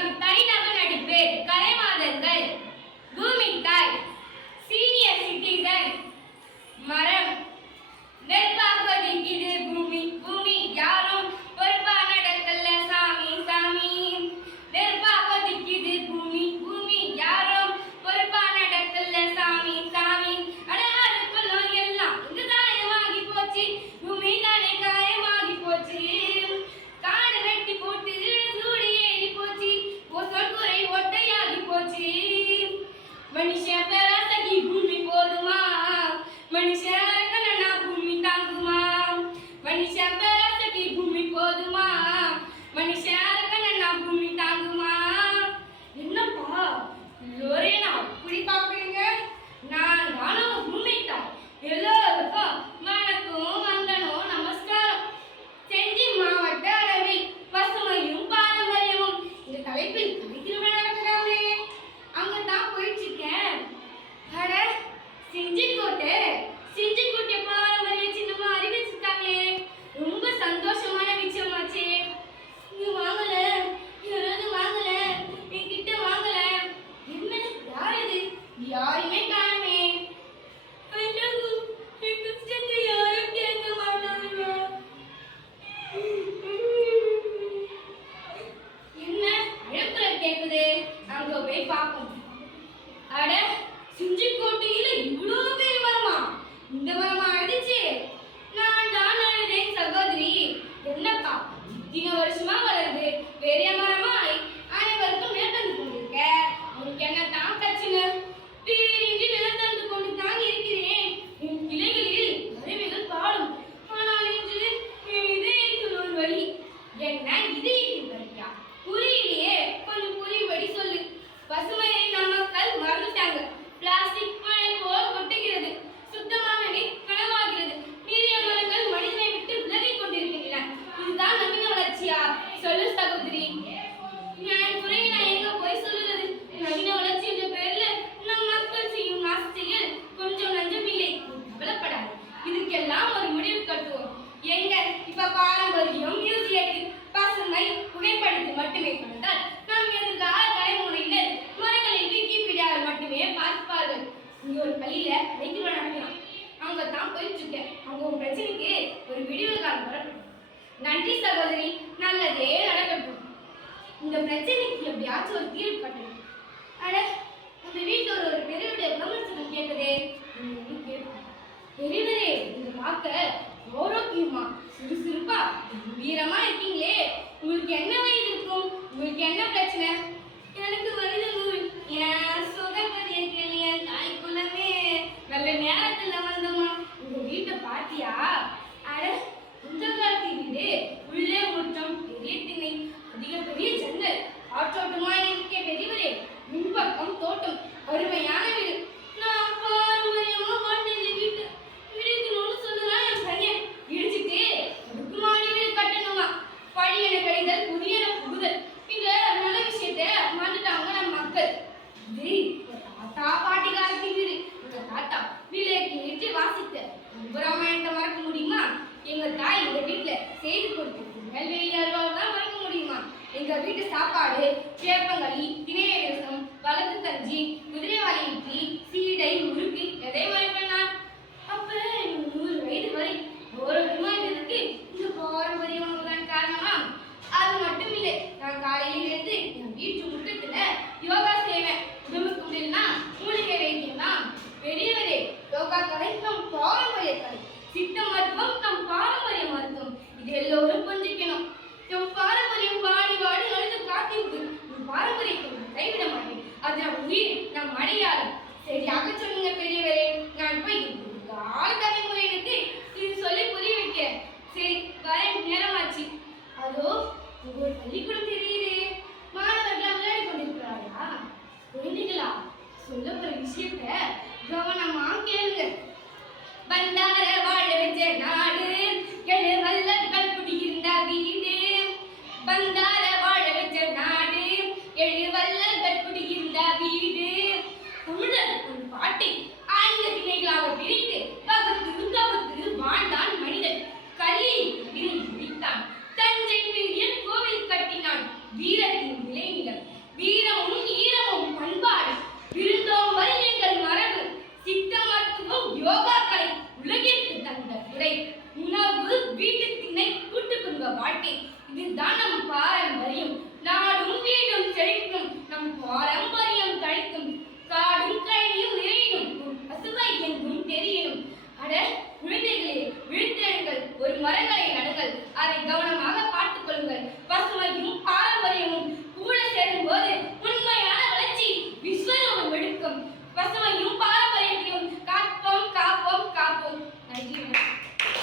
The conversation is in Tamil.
விளக்கம் தனிநபர் நடிப்பு கலைமாதங்கள் பூமித்தாய் சீனியர் சிட்டிசன் மரம் நெற்பாக்கு நன்றி சகோதரி நல்லதே நடக்கட்டும். இந்த பிரச்சனைக்கு எப்படியாச்சும் ஒரு தீர்வு கட்டணும். அட நம்ம வீட்டில் ஒரு ஒரு பெரிய வீட்டு சாப்பாடு சேர்ப்பங்களி திணைய வலது கஞ்சி குதிரைவாளி இட்லி சீடை முறுக்கு எதை முறை பண்ணான் அப்போ சரியாக சொன்னீங்க பெரியவரே. நான் போய் கால தலைமுறையினுக்கு இது சொல்லி புரிய வைக்க சரி வர நேரமாச்சு. அதோ ஒரு பள்ளிக்கூடம் தெரியுது. மாணவர்கள் விளையாடி கொண்டிருக்கிறார்களா? குழந்தைகளா சொல்ல போற விஷயத்த கவனமா கேளுங்க. வந்தா